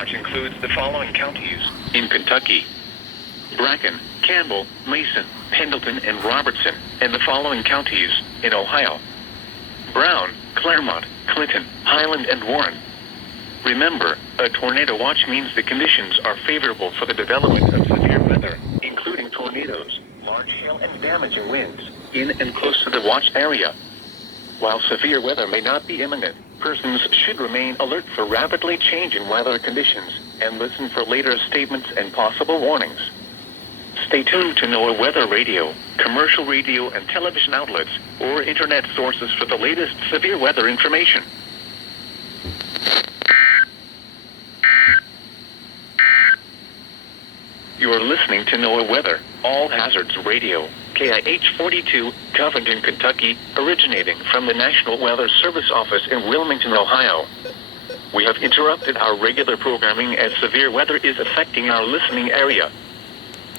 watch includes the following counties in Kentucky: Bracken, Campbell, Mason, Pendleton, and Robertson, and the following counties in Ohio: Brown, Claremont, Clinton, Highland, and Warren. Remember, a tornado watch means the conditions are favorable for the development of severe weather, including tornadoes, large hail, and damaging winds, in and close to the watch area. While severe weather may not be imminent, persons should remain alert for rapidly changing weather conditions and listen for later statements and possible warnings. Stay tuned to NOAA Weather Radio, commercial radio and television outlets, or internet sources for the latest severe weather information. You are listening to NOAA Weather, All Hazards Radio, KIH 42, Covington, Kentucky, originating from the National Weather Service Office in Wilmington, Ohio. We have interrupted our regular programming as severe weather is affecting our listening area.